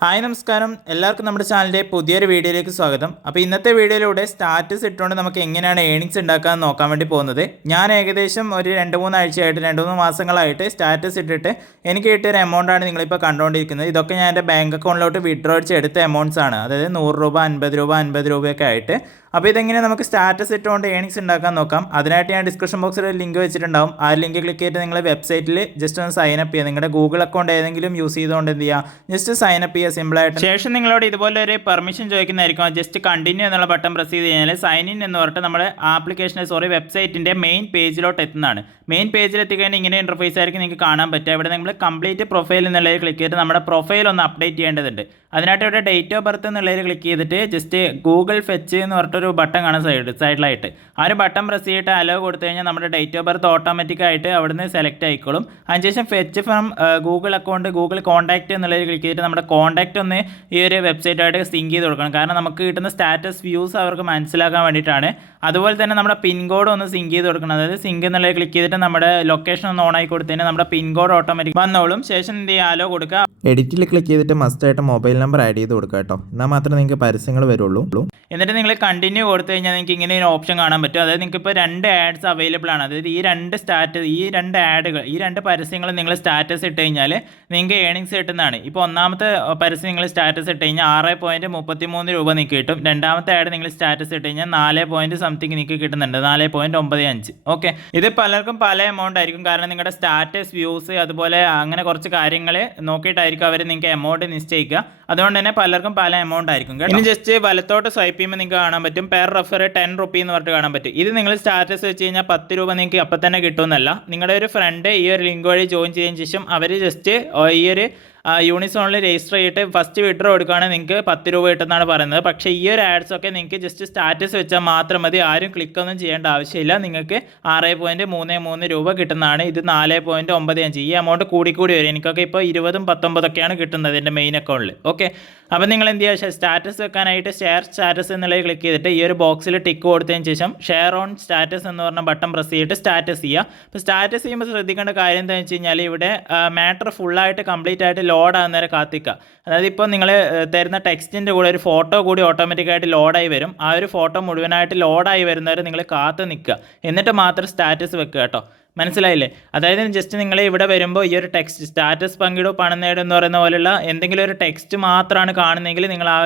Hi നമസ്കാരം, എല്ലാവർക്കും നമ്മുടെ ചാനലിൻ്റെ പുതിയൊരു വീഡിയോയിലേക്ക് സ്വാഗതം. അപ്പോൾ ഇന്നത്തെ വീഡിയോയിലൂടെ സ്റ്റാറ്റസ് ഇട്ടുകൊണ്ട് നമുക്ക് എങ്ങനെയാണ് ഏണിങ്സ് ഉണ്ടാക്കാൻ നോക്കാൻ വേണ്ടി പോകുന്നത്. ഞാൻ ഏകദേശം ഒരു 2-3 ആഴ്ചയായിട്ട് 2-3 മാസങ്ങളായിട്ട് സ്റ്റാറ്റസ് ഇട്ടിട്ട് എനിക്ക് കിട്ടിയൊരു എമൗണ്ടാണ് നിങ്ങളിപ്പോൾ കണ്ടുകൊണ്ടിരിക്കുന്നത്. ഇതൊക്കെ ഞാൻ എൻ്റെ ബാങ്ക് അക്കൗണ്ടിലോട്ട് വിഡ്രോ അടിച്ച് എടുത്ത എമൗണ്ട്സ് ആണ്. അതായത് 100 രൂപ, 50 രൂപ, 50 രൂപയൊക്കെ ആയിട്ട്. അപ്പോൾ ഇതെങ്ങനെ നമുക്ക് സ്റ്റാറ്റസ് ഇട്ടുകൊണ്ട് ഏണിങ്സ് ഉണ്ടാക്കാൻ നോക്കാം. അതിനായിട്ട് ഞാൻ ഡിസ്ക്രിപ്ഷൻ ബോക്സിൽ ഒരു ലിങ്ക് വെച്ചിട്ടുണ്ടാവും. ആ ലിങ്ക് ക്ലിക്ക് ചെയ്തിട്ട് നിങ്ങൾ വെബ്സൈറ്റിൽ ജസ്റ്റ് ഒന്ന് സൈൻ അപ്പ് ചെയ്യുക. നിങ്ങളുടെ ഗൂഗിൾ അക്കൗണ്ട് ഏതെങ്കിലും യൂസ് ചെയ്തുകൊണ്ട് എന്ത് ചെയ്യുക, ജസ്റ്റ് സൈൻ അപ്പ് ചെയ്യുക സിമ്പിളായിട്ട്. ശേഷം നിങ്ങളോട് ഇതുപോലെ ഒരു പെർമിഷൻ ചോദിക്കുന്നതായിരിക്കും. ജസ്റ്റ് കണ്ടിന്യൂ എന്നുള്ള ബട്ടൺ പ്രസ് ചെയ്ത് കഴിഞ്ഞാൽ സൈൻ ഇൻ എന്ന് പറഞ്ഞിട്ട് നമ്മുടെ വെബ്സൈറ്റിൻ്റെ മെയിൻ പേജിലോട്ട് എത്തുന്നതാണ്. മെയിൻ പേജിൽ എത്തിക്കഴിഞ്ഞാൽ ഇങ്ങനെ ഇൻ്റർഫേസ് ആയിരിക്കും നിങ്ങൾക്ക് കാണാൻ പറ്റുക. ഇവിടെ നിങ്ങൾ കംപ്ലീറ്റ് പ്രൊഫൈൽ എന്നുള്ളതിൽ ക്ലിക്ക് ചെയ്തിട്ട് നമ്മുടെ പ്രൊഫൈൽ ഒന്ന് അപ്ഡേറ്റ് ചെയ്യേണ്ടതുണ്ട്. അതിനായിട്ട് ഇവിടെ ഡേറ്റ് ഓഫ് ബർത്ത് എന്നുള്ളതിൽ ക്ലിക്ക് ചെയ്തിട്ട് ജസ്റ്റ് ഗൂഗിൾ ഫെച്ച് എന്ന് പറഞ്ഞിട്ടൊരു ബട്ടൺ കാണാൻ സൈഡിലായിട്ട് ആ ഒരു ബട്ടൺ പ്രസ് ചെയ്തിട്ട് അലോ കൊടുത്തു കഴിഞ്ഞാൽ നമ്മുടെ ഡേറ്റ് ഓഫ് ബർത്ത് ഓട്ടോമാറ്റിക്കായിട്ട് അവിടുന്ന് സെലക്ട് ആയിക്കോളും. അതിനുശേഷം fetch from Google account, Google contact എന്നുള്ളതിൽ ക്ലിക്ക് ചെയ്തിട്ട് നമ്മുടെ കോൺടാക്റ്റ് ഒന്ന് ഈ ഒരു വെബ്സൈറ്റായിട്ട് സിങ്ക് ചെയ്ത് കൊടുക്കണം. കാരണം നമുക്ക് കിട്ടുന്ന സ്റ്റാറ്റസ് വ്യൂസ് അവർക്ക് മനസ്സിലാക്കാൻ വേണ്ടിയിട്ടാണ്. അതുപോലെ തന്നെ നമ്മുടെ പിൻ കോഡ് ഒന്ന് സിങ്ക് ചെയ്ത് കൊടുക്കണം. അതായത് സിങ്ക് എന്നുള്ളത് ക്ലിക്ക് ചെയ്തിട്ട് നമ്മുടെ ലൊക്കേഷൻ ഒന്ന് ഓൺ ആയി കൊടുത്തതിന് നമ്മുടെ പിൻ കോഡ് ഓട്ടോമാറ്റിക് വന്നോളും. ശേഷം എന്ത് ചെയ്യുക, അലോ കൊടുക്കുക. എഡിറ്റിൽ ക്ലിക്ക് ചെയ്തിട്ട് മസ്റ്റായിട്ട് മൊബൈൽ നമ്പർ ആഡ് ചെയ്ത് കൊടുക്കുക കേട്ടോ. എന്നാൽ മാത്രമേ നിങ്ങൾക്ക് പരസ്യങ്ങൾ വരുള്ളൂ. എന്നിട്ട് നിങ്ങൾ കണ്ടിന്യൂ കൊടുത്തു കഴിഞ്ഞാൽ നിങ്ങൾക്ക് ഇങ്ങനെ ഒരു ഓപ്ഷൻ കാണാൻ പറ്റും. അതായത് നിങ്ങൾക്ക് ഇപ്പോൾ 2 ആഡ്സ് അവൈലബിൾ ആണ്. അതായത് ഈ 2 ആഡുകൾ, ഈ 2 പരസ്യങ്ങൾ നിങ്ങൾ സ്റ്റാറ്റസ് ഇട്ട് കഴിഞ്ഞാൽ നിങ്ങൾക്ക് ഏണിങ്സ് കിട്ടുന്നതാണ്. ഇപ്പോൾ ഒന്നാമത്തെ പരസ്യം നിങ്ങൾ സ്റ്റാറ്റസ് ഇട്ട് കഴിഞ്ഞാൽ 6.33 രൂപ നിങ്ങൾക്ക് കിട്ടും. രണ്ടാമത്തെ ആഡ് നിങ്ങൾ സ്റ്റാറ്റസ് ഇട്ട് കഴിഞ്ഞാൽ 4 സംതിങ് നിങ്ങൾക്ക് കിട്ടുന്നുണ്ട്, 4.95. ഓക്കെ, ഇത് പലർക്കും പല എമൗണ്ട് ആയിരിക്കും. കാരണം നിങ്ങളുടെ സ്റ്റാറ്റസ് വ്യൂസ് അതുപോലെ അങ്ങനെ കുറച്ച് കാര്യങ്ങൾ നോക്കിയിട്ടായിരിക്കും അവർ നിങ്ങൾക്ക് എമൗണ്ട് നിശ്ചയിക്കുക. അതുകൊണ്ട് തന്നെ പലർക്കും പല എമൗണ്ട് ആയിരിക്കും. ഇനി ജസ്റ്റ് വലത്തോട്ട് സ്വൈപ്പ് ചെയ്യുമ്പോൾ നിങ്ങൾക്ക് കാണാൻ പറ്റും പെർ റെഫർ 10 റുപ്പീ എന്ന് പറഞ്ഞിട്ട് കാണാൻ പറ്റും. ഇത് നിങ്ങൾ സ്റ്റാറ്റസ് വെച്ച് കഴിഞ്ഞാൽ 10 രൂപ നിങ്ങൾക്ക് അപ്പം തന്നെ കിട്ടുമെന്നല്ല. നിങ്ങളുടെ ഒരു ഫ്രണ്ട് ഈ ഒരു ലിങ്ക് വഴി ജോയിൻ ചെയ്തതിന് ശേഷം അവർ ജസ്റ്റ് ഈ ഒരു യൂണിസോണിൽ രജിസ്റ്റർ ചെയ്തിട്ട് ഫസ്റ്റ് വിഡ്രോ എടുക്കുകയാണെങ്കിൽ നിങ്ങൾക്ക് 10 രൂപ കിട്ടുമെന്നാണ് പറയുന്നത്. പക്ഷേ ഈ ഒരു ആഡ്സൊക്കെ നിങ്ങൾക്ക് ജസ്റ്റ് സ്റ്റാറ്റസ് വെച്ചാൽ മാത്രം മതി. ആരും ക്ലിക്കൊന്നും ചെയ്യേണ്ട ആവശ്യമില്ല. നിങ്ങൾക്ക് 6.33 രൂപ കിട്ടുന്നതാണ്. ഇത് 4.95. ഈ എമൗണ്ട് കൂടിക്കൂടി വരും. എനിക്കൊക്കെ ഇപ്പോൾ 20ഉം 19ഒക്കെയാണ് കിട്ടുന്നത് എൻ്റെ മെയിൻ അക്കൗണ്ടിൽ. ഓക്കെ, അപ്പോൾ നിങ്ങൾ എന്ത് ചെയ്യുക, സ്റ്റാറ്റസ് വെക്കാനായിട്ട് ഷെയർ സ്റ്റാറ്റസ് എന്നുള്ളത് ക്ലിക്ക് ചെയ്തിട്ട് ഈ ഒരു ബോക്സിൽ ടിക്ക് കൊടുത്തതിന് ശേഷം ഷെയർ ഓൺ സ്റ്റാറ്റസ് എന്ന് പറഞ്ഞ ബട്ടൺ പ്രസ് ചെയ്തിട്ട് സ്റ്റാറ്റസ് ചെയ്യുക. അപ്പോൾ സ്റ്റാറ്റസ് ചെയ്യുമ്പോൾ ശ്രദ്ധിക്കേണ്ട കാര്യം എന്താണെന്ന് വെച്ച് കഴിഞ്ഞാൽ ഇവിടെ മാറ്റർ ഫുള്ളായിട്ട് കംപ്ലീറ്റ് ആയിട്ട് ലോഡ് ആകുന്നവരെ കാത്തിക്കുക. അതായത് ഇപ്പോൾ നിങ്ങൾ തരുന്ന ടെക്സ്റ്റിൻ്റെ കൂടെ ഒരു ഫോട്ടോ കൂടി ഓട്ടോമാറ്റിക്കായിട്ട് ലോഡായി വരും. ആ ഒരു ഫോട്ടോ മുഴുവനായിട്ട് ലോഡായി വരുന്നവരെ നിങ്ങൾ കാത്ത് നിൽക്കുക. എന്നിട്ട് മാത്രം സ്റ്റാറ്റസ് വെക്കുക കേട്ടോ. മനസ്സിലായില്ലേ? അതായത് ജസ്റ്റ് നിങ്ങൾ ഇവിടെ വരുമ്പോൾ ഈ ഒരു ടെക്സ്റ്റ് സ്റ്റാറ്റസ് പങ്കിടൂ പണം നേടും എന്ന് പറയുന്ന പോലെയുള്ള എന്തെങ്കിലും ഒരു ടെക്സ്റ്റ് മാത്രമാണ് കാണുന്നതെങ്കിൽ നിങ്ങൾ ആ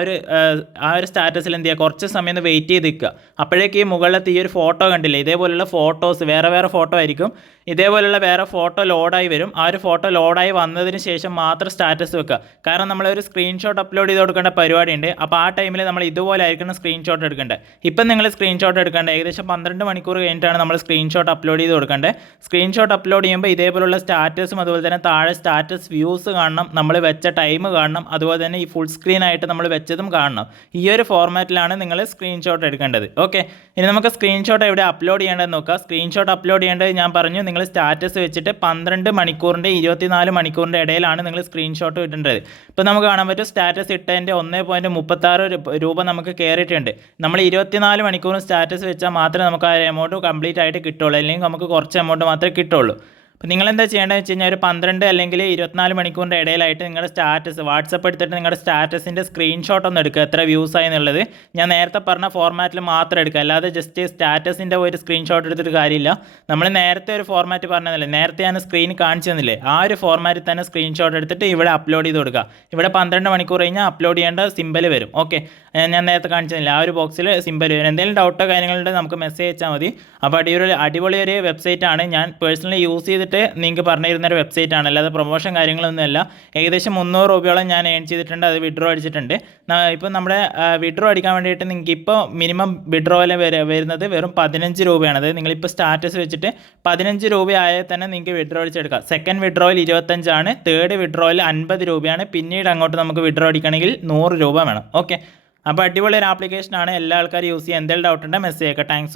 ഒരു സ്റ്റാറ്റസിൽ എന്ത് ചെയ്യുക, കുറച്ച് സമയം ഒന്ന് വെയിറ്റ് ചെയ്ത് നിൽക്കുക. അപ്പോഴേക്ക് ഈ മുകളിലത്തെ ഈ ഒരു ഫോട്ടോ കണ്ടില്ലേ, ഇതേപോലുള്ള ഫോട്ടോസ് വേറെ ഫോട്ടോ ആയിരിക്കും. ഇതേപോലുള്ള വേറെ ഫോട്ടോ ലോഡായി വരും. ആ ഒരു ഫോട്ടോ ലോഡായി വന്നതിന് ശേഷം മാത്രം സ്റ്റാറ്റസ് വെക്കുക. കാരണം നമ്മളൊരു സ്ക്രീൻഷോട്ട് അപ്ലോഡ് ചെയ്ത് കൊടുക്കേണ്ട പരിപാടിയുണ്ട്. അപ്പോൾ ആ ടൈമിൽ നമ്മൾ ഇതുപോലെ ആയിരിക്കണം സ്ക്രീൻഷോട്ട് എടുക്കേണ്ടത്. ഇപ്പം നിങ്ങൾ സ്ക്രീൻഷോട്ട് എടുക്കേണ്ടത് ഏകദേശം 12 മണിക്കൂർ കഴിഞ്ഞിട്ടാണ് നമ്മൾ സ്ക്രീൻഷോട്ട് അപ്ലോഡ് ചെയ്ത് കൊടുക്കേണ്ടത്. സ്ക്രീൻഷോട്ട് അപ്ലോഡ് ചെയ്യുമ്പോൾ ഇതേപോലുള്ള സ്റ്റാറ്റസും അതുപോലെ തന്നെ താഴെ സ്റ്റാറ്റസ് വ്യൂസ് കാണണം, നമ്മൾ വെച്ച ടൈം കാണണം, അതുപോലെ തന്നെ ഈ ഫുൾ സ്ക്രീനായിട്ട് നമ്മൾ വെച്ചതും കാണണം. ഈ ഒരു ഫോർമാറ്റിലാണ് നിങ്ങൾ സ്ക്രീൻഷോട്ട് എടുക്കേണ്ടത്. ഓക്കെ, ഇനി നമുക്ക് സ്ക്രീൻഷോട്ട് എവിടെ അപ്ലോഡ് ചെയ്യേണ്ടതെന്ന് നോക്കാം. സ്ക്രീൻഷോട്ട് അപ്ലോഡ് ചെയ്യേണ്ടത് ഞാൻ പറഞ്ഞു, നിങ്ങൾ സ്റ്റാറ്റസ് വെച്ചിട്ട് 12 മണിക്കൂറിൻ്റെ 24 മണിക്കൂറിൻ്റെ ഇടയിലാണ് നിങ്ങൾ സ്ക്രീൻഷോട്ട് ഇടേണ്ടത്. ഇപ്പോൾ നമുക്ക് കാണാൻ പറ്റും സ്റ്റാറ്റസ് ഇട്ടതിൻ്റെ 1.36 രൂപ നമുക്ക് കയറിയിട്ടുണ്ട്. നമ്മൾ 24 മണിക്കൂറും സ്റ്റാറ്റസ് വെച്ചാൽ മാത്രമേ നമുക്ക് ആ എമൗണ്ട് കംപ്ലീറ്റ് ആയിട്ട് കിട്ടുള്ളൂ. അല്ലെങ്കിൽ നമുക്ക് കുറച്ച് എമൗണ്ട് മാത്രമേ കിട്ടുള്ളൂ. അപ്പോൾ നിങ്ങളെന്താ ചെയ്യേണ്ടതെന്ന് വെച്ച് കഴിഞ്ഞാൽ ഒരു 12 അല്ലെങ്കിൽ 24 മണിക്കൂറിൻ്റെ ഇടയിലായിട്ട് നിങ്ങളുടെ സ്റ്റാറ്റസ് വാട്സപ്പ് എടുത്തിട്ട് നിങ്ങളുടെ സ്റ്റാറ്റസിൻ്റെ സ്ക്രീൻഷോട്ട് ഒന്ന് എടുക്കുക, എത്ര വ്യൂസ് ആയി എന്നുള്ളത്. ഞാൻ നേരത്തെ പറഞ്ഞ ഫോർമാറ്റിൽ മാത്രം എടുക്കുക, അല്ലാതെ ജസ്റ്റ് സ്റ്റാറ്റസിൻ്റെ ഒരു സ്ക്രീൻഷോട്ട് എടുത്തിട്ട് കാര്യമില്ല. നമ്മൾ നേരത്തെ ഒരു ഫോർമാറ്റ് പറഞ്ഞതല്ലേ, നേരത്തെ ഞാൻ സ്ക്രീൻ കാണിച്ചു തന്നില്ലേ, ആ ഒരു ഫോർമാറ്റിൽ തന്നെ സ്ക്രീൻഷോട്ട് എടുത്തിട്ട് ഇവിടെ അപ്ലോഡ് ചെയ്ത് കൊടുക്കുക. ഇവിടെ 12 മണിക്കൂർ കഴിഞ്ഞാൽ അപ്ലോഡ് ചെയ്യേണ്ട സിമ്പൽ വരും. ഓക്കെ, ഞാൻ നേരത്തെ കാണിച്ചു തന്നില്ല, ആ ഒരു ബോക്സിൽ സിമ്പൽ വരും. എന്തെങ്കിലും ഡൗട്ടോ കാര്യങ്ങളുണ്ടെങ്കിൽ നമുക്ക് മെസ്സേജ് അയച്ചാൽ മതി. അപ്പോൾ അടിപൊളി ഒരു വെബ്സൈറ്റാണ്. ഞാൻ പേഴ്സണലി യൂസ് ചെയ്തിട്ട് നിങ്ങൾക്ക് പറഞ്ഞിരുന്നൊരു വെബ്സൈറ്റാണ്, അല്ലാതെ പ്രൊമോഷൻ കാര്യങ്ങളൊന്നുമല്ല. ഏകദേശം 300 രൂപയോളം ഞാൻ ഏൺ ചെയ്തിട്ടുണ്ട്, അത് വിഡ്രോ അടിച്ചിട്ടുണ്ട്. ഇപ്പോൾ നമ്മുടെ വിഡ്രോ അടിക്കാൻ വേണ്ടിയിട്ട് നിങ്ങൾക്ക് ഇപ്പോൾ മിനിമം വിഡ്രോ വരുന്നത് വെറും 15 രൂപയാണ്. അതായത് നിങ്ങളിപ്പോൾ സ്റ്റാറ്റസ് വെച്ചിട്ട് 15 രൂപയായാൽ തന്നെ നിങ്ങൾക്ക് വിഡ്രോ അടിച്ചെടുക്കാം. സെക്കൻഡ് വിഡ്രോയിൽ 25 ആണ്, തേർഡ് വിഡ്രോയിൽ 50 രൂപയാണ്. പിന്നീട് അങ്ങോട്ട് നമുക്ക് വിഡ്രോ അടിക്കണമെങ്കിൽ 100 രൂപ വേണം. ഓക്കെ, അപ്പോൾ അടിപൊളി ഒരു ആപ്ലിക്കേഷനാണ്, എല്ലാ ആൾക്കാരും യൂസ് ചെയ്യുക. എന്തെങ്കിലും ഡൗട്ട് ഉണ്ടെങ്കിൽ മെസ്സേജ് അയക്കാം. താങ്ക്സ്.